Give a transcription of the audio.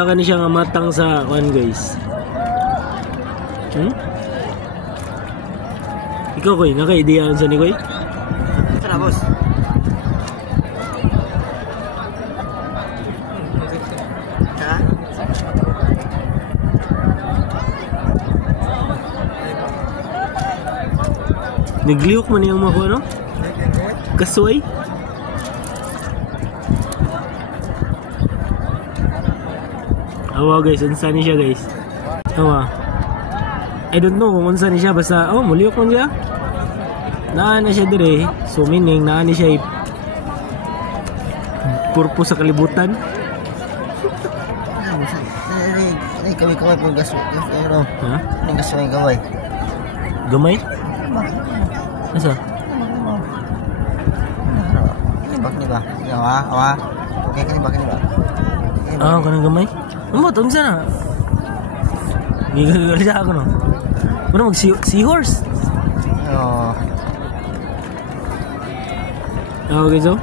Unsa ka ni siya nga matang sa kuan guys? Ikaw koy, naka-idea sa ni koy? Tara boss. Ha? Nagliok man yung mga ano? Kasway? Awa guys, unsa ni siya guys? Awa. I don't know kung unsa ni siya, basta muliok man siya. Naa na siya dire, so meaning naa ni siya purpose sa kalibutan. Ay, kaway po gas. Ano? Ha? Ang gas ng kaway. Gamay? Asa? Bak ni ba? Awa. Okay ka ni ba? Kanang gamay? Ano ba? Tunsa na? Gigagal siya ako no? Ano mag-seahorse? Oo. Okay, so?